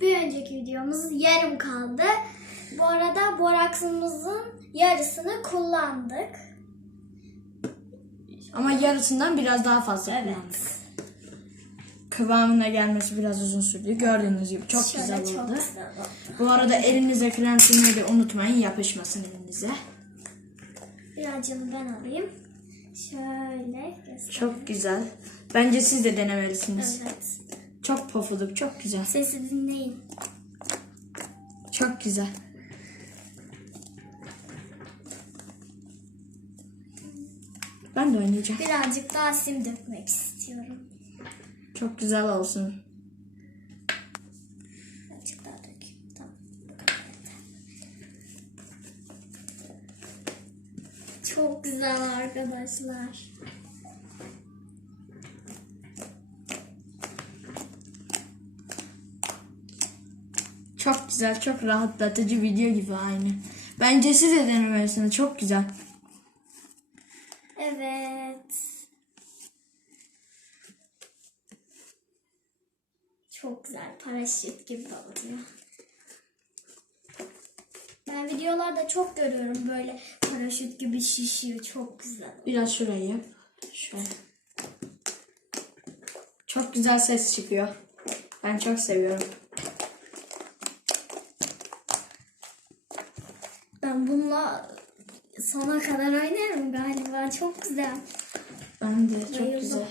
Bir önceki videomuz yarım kaldı. Bu arada boraksımızın yarısını kullandık. Ama yarısından biraz daha fazla kullandık. Kıvamına gelmesi biraz uzun sürdü. Gördüğünüz gibi çok güzel oldu. Çok güzel oldu. Bu arada elinize krem sürmeyi de unutmayın. Yapışmasın elinize. Birazcık ben alayım. Şöyle göstereyim. Çok güzel. Bence siz de denemelisiniz. Evet. Çok pofuduk, çok güzel. Sesi dinleyin. Çok güzel. Ben de oynayacağım. Birazcık daha sim dökmek istiyorum. Çok güzel olsun. Birazcık daha dökeyim. Tamam. Çok güzel arkadaşlar. Çok güzel, çok rahatlatıcı video gibi aynı. Bence siz de denemelisiniz. Çok güzel. Evet. Çok güzel. Paraşüt gibi oluyor. Ben videolarda çok görüyorum böyle paraşüt gibi şişiyor. Çok güzel. Biraz şurayı yap. Şöyle. Çok güzel ses çıkıyor. Ben çok seviyorum. Ben bununla sona kadar oynarım galiba. Çok güzel. Ben de çok Bayıldım. güzel.